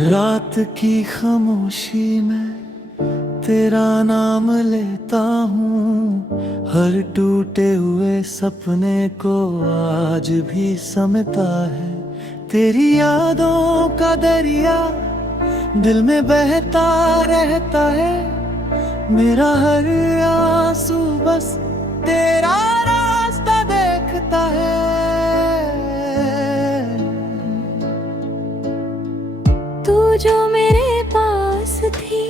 रात की खामोशी में तेरा नाम लेता हूँ। हर टूटे हुए सपने को आज भी समता है। तेरी यादों का दरिया दिल में बहता रहता है। मेरा हर आंसू बस तेरा रास्ता देखता है। तू जो मेरे पास थी,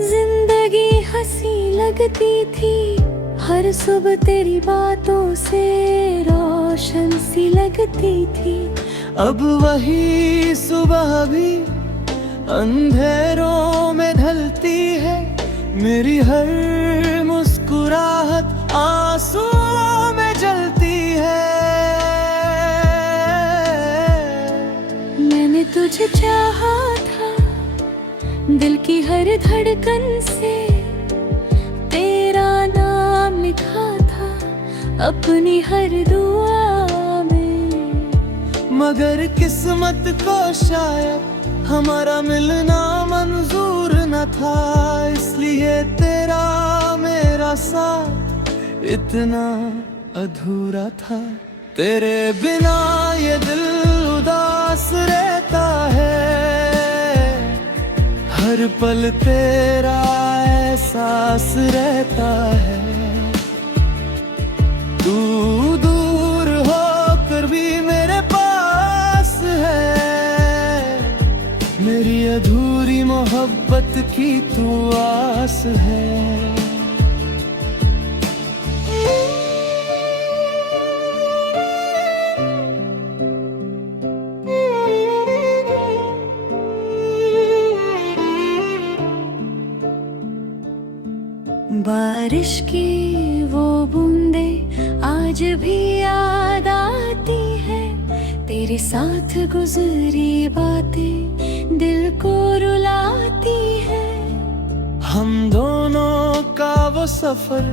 जिंदगी हंसी लगती थी। हर सुबह तेरी बातों से रोशन सी लगती थी। अब वही सुबह भी अंधेरों में ढलती है। मेरी हर मुस्कुराहट आंसुओं में जलती है। मैंने तुझे चाहा था, दिल की हर धड़कन से तेरा नाम लिखा था अपनी हर दुआ में। मगर किस्मत को शायद हमारा मिलना मंजूर न था। इसलिए तेरा मेरा साथ इतना अधूरा था। तेरे बिना ये दिल उदास रहता है। हर पल तेरा एहसास रहता है। तू दूर होकर भी मेरे पास है। मेरी अधूरी मोहब्बत की तू आस है। बारिश की वो बूंदे आज भी याद आती है। तेरे साथ गुजरी बातें दिल को रुलाती है। हम दोनों का वो सफर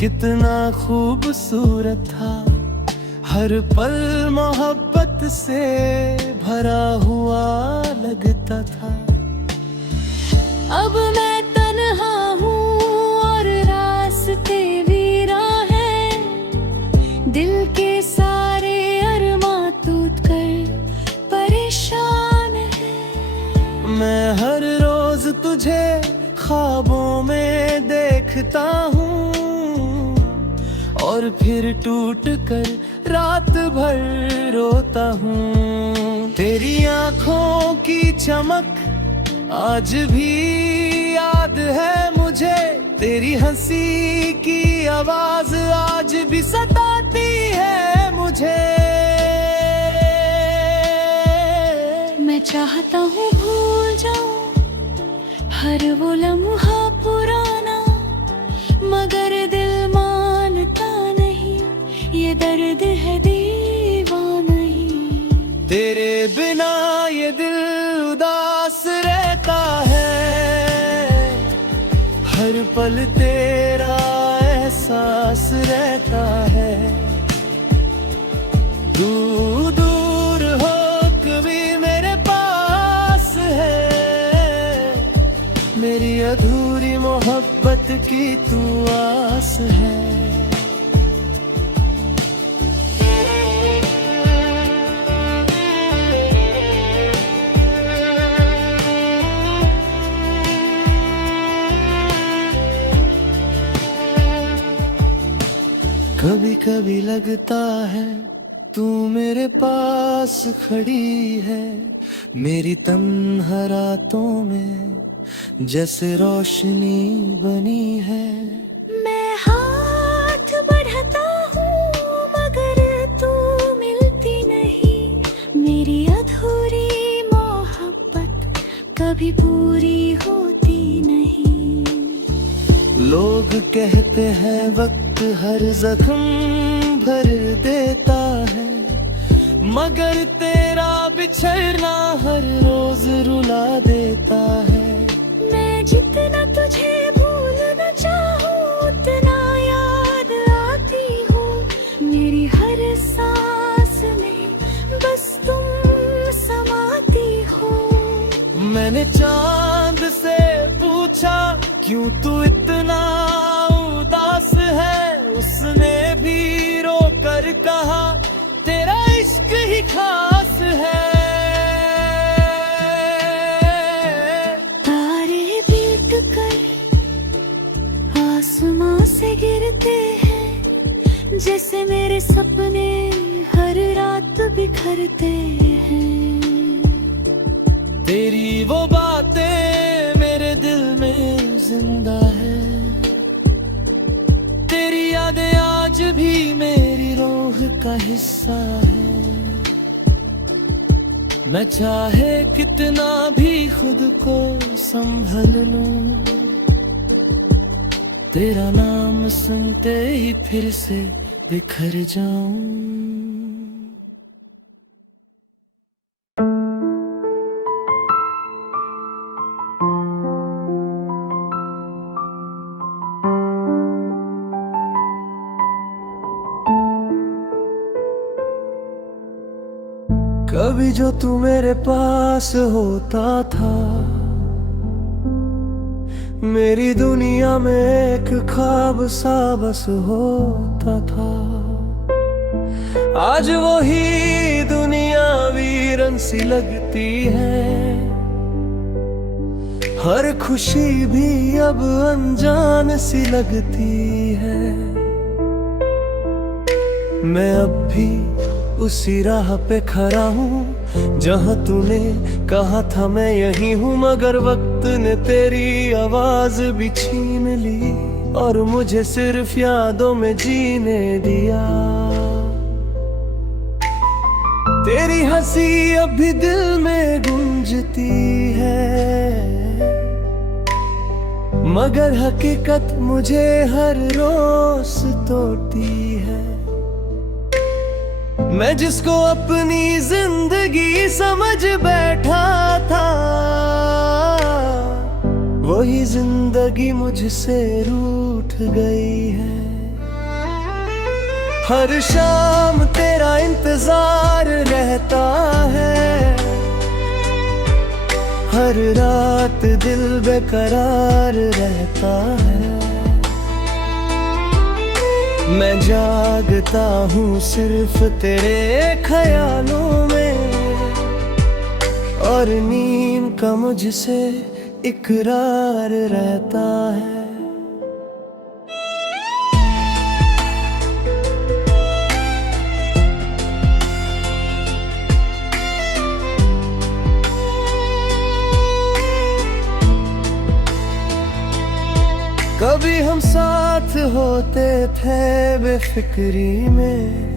कितना खूबसूरत था। हर पल मोहब्बत से भरा हुआ लगता था। अब मैं तन्हा हूँ और रास्ते वीरान हैं। दिल के सारे अरमां टूट कर परेशान है। मैं हर रोज तुझे ख्वाबों में देखता हूँ और फिर टूट कर रात भर रोता हूँ। तेरी आँखों की चमक आज भी याद है मुझे। तेरी हंसी की आवाज आज भी सताती है मुझे। मैं चाहता हूँ भूल जाऊं हर वो लम्हा पुराना, मगर दिल मानता नहीं, ये दर्द है दीवानगी। तेरे बिना ये दिल उदास रहता है। हर पल तेरा एहसास रहता है। तू दूर हो कभी मेरे पास है। मेरी अधूरी मोहब्बत की तू आस है। कभी कभी लगता है तू मेरे पास खड़ी है। मेरी तन्हा रातों में जैसे रोशनी बनी है। मैं हाथ बढ़ाता हूँ मगर तू मिलती नहीं। मेरी अधूरी मोहब्बत कभी पूरी होती नहीं। लोग कहते हैं वक्त हर जख्म भर देता है, मगर तेरा बिछड़ना हर रोज रुला देता है। मैं जितना तुझे भूलना चाहूँ उतना याद आती हूँ। मेरी हर सांस में बस तुम समाती हो। मैंने चांद से पूछा क्यों तू इतना उदास है, उसने भी रो कर कहा तेरा इश्क ही खास है। तारे बीत कर आसमां से गिरते हैं, जैसे मेरे सपने हर रात बिखरते हैं। तेरी वो बातें मेरे दिल में जिंदा है, तेरी यादें आज भी मेरी रूह का हिस्सा है। मैं चाहे कितना भी खुद को संभल लूं, तेरा नाम सुनते ही फिर से बिखर जाऊं। कभी जो तू मेरे पास होता था, मेरी दुनिया में एक ख्वाब सा बस होता था। आज वही दुनिया वीरन सी लगती है, हर खुशी भी अब अनजान सी लगती है। मैं अब भी उसी राह पे खड़ा हूँ जहाँ तूने कहा था मैं यही हूँ, मगर वक्त ने तेरी आवाज भी छीन ली और मुझे सिर्फ यादों में जीने दिया। तेरी हंसी अब भी दिल में गूंजती है, मगर हकीकत मुझे हर रोज तोड़ती है। मैं जिसको अपनी जिंदगी समझ बैठा था, वही जिंदगी मुझसे रूठ गई है। हर शाम तेरा इंतजार रहता है, हर रात दिल बेकरार रहता है। मैं जागता हूँ सिर्फ तेरे ख्यालों में, और नींद का मुझसे इकरार रहता है। कभी हम साथ होते थे बेफिक्री में,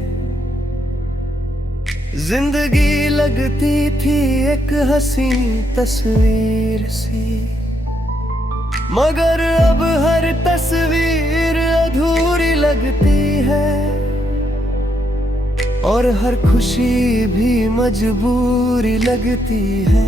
जिंदगी लगती थी एक हसी तस्वीर सी, मगर अब हर तस्वीर अधूरी लगती है, और हर खुशी भी मजबूरी लगती है।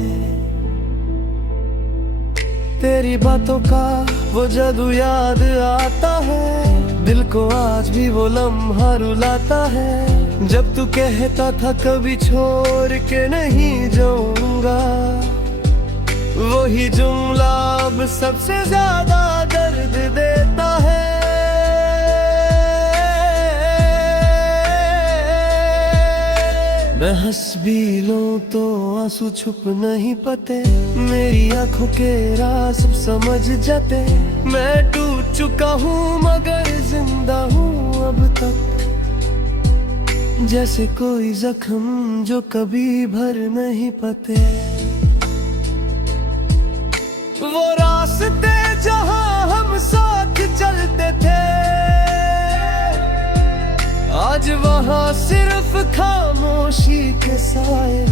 तेरी बातों का वो जादू याद आता है, दिल को आज भी वो लम्हा रुलाता है। जब तू कहता था कभी छोड़ के नहीं जाऊंगा, वही जुमला अब सबसे ज्यादा दर्द देता है। मैं हंस भी लूं तो आंसू छुप नहीं पाते, मेरी आंखों के राज सब समझ जाते। मैं टूट चुका हूँ मगर जिंदा हूँ अब तक, जैसे कोई जख्म जो कभी भर नहीं पाते। वो रास्ते जहाँ हम साथ चलते थे, आज वहाँ सिर्फ खामोशी के साए।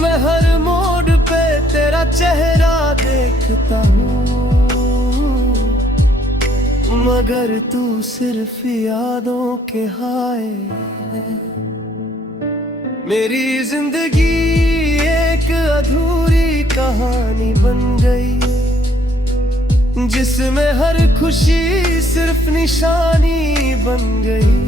मैं हर मोड़ पे तेरा चेहरा देखता हूँ, मगर तू सिर्फ यादों के हाय है। मेरी जिंदगी एक अधूरी कहानी बन गई, जिसमें हर खुशी सिर्फ निशानी बन गई।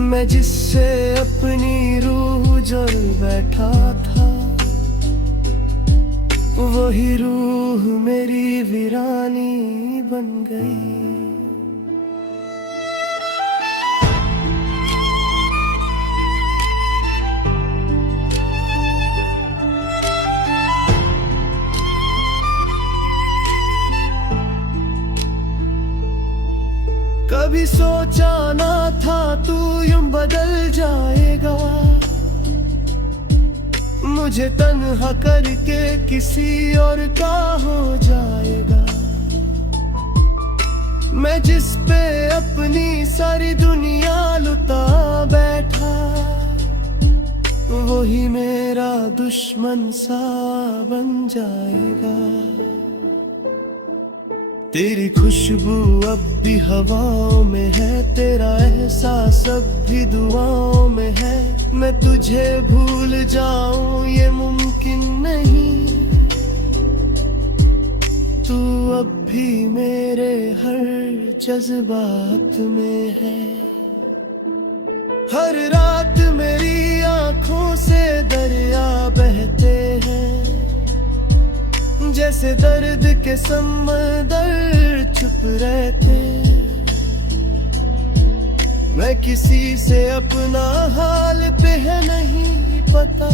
मैं जिससे अपनी रूह जल बैठा था, वही रूह मेरी वीरानी बन गई। कभी सोचा ना था तू यूं बदल जाएगा, मुझे तन्हा करके किसी और का हो जाएगा। मैं जिस पे अपनी सारी दुनिया लुटा बैठा, वही मेरा दुश्मन सा बन जाएगा। तेरी खुशबू अब भी हवाओं में है, तेरा एहसास अब भी दुआओं में है। मैं तुझे भूल जाऊं ये मुमकिन नहीं, तू अब भी मेरे हर जज्बात में है। हर रात मेरी आंखों से दरिया बहते हैं, जैसे दर्द के समंदर चुप रहते। मैं किसी से अपना हाल पे है नहीं पता,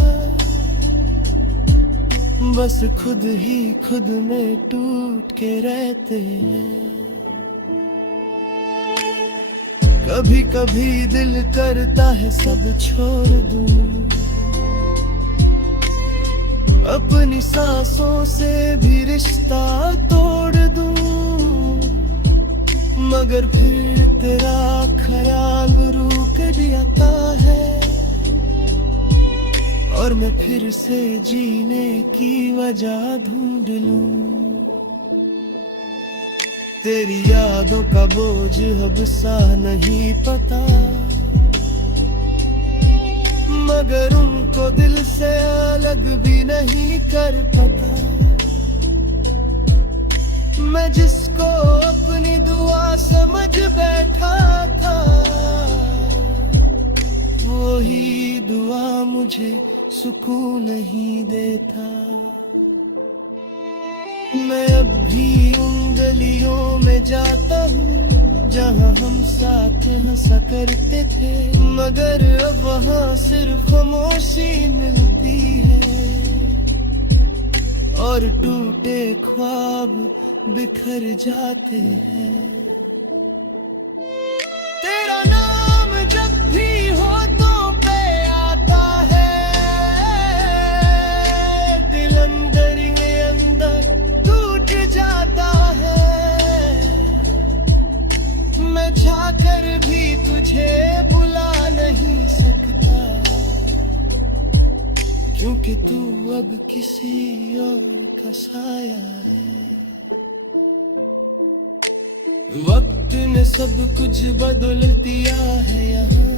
बस खुद ही खुद में टूट के रहते हैं। कभी कभी दिल करता है सब छोड़ दूं, अपनी सांसों से भी रिश्ता तोड़ दूं, मगर फिर तेरा ख्याल रूक जाता है, और मैं फिर से जीने की वजह ढूंढ लूं। तेरी यादों का बोझ अब सा नहीं पता, मगर उनको दिल से अलग भी नहीं कर पाता। मैं जिसको अपनी दुआ समझ बैठा था, वही दुआ मुझे सुकून नहीं देता। मैं अब भी उन गलियों में जाता हूँ जहाँ हम साथ हंसा करते थे, मगर अब वहाँ सिर्फ खामोशी मिलती है, और टूटे ख्वाब बिखर जाते हैं। तेरा नाम जब भी होठों पे आता है, दिल अंदर ही अंदर टूट जाता है। मैं चाहकर भी तुझे बुला नहीं सकता, क्योंकि तू अब किसी और का साया है। वक्त ने सब कुछ बदल दिया है यहाँ,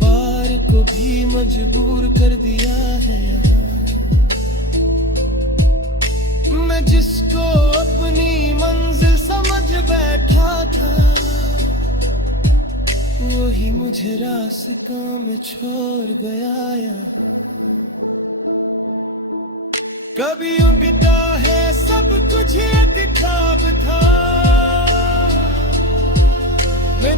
पार को भी मजबूर कर दिया है यहाँ। मैं जिसको अपनी मंजिल समझ बैठा था, वही मुझे रास्ता में छोड़ गया यहाँ। कभी उगता है सब कुछ एक ख्वाब था, मैं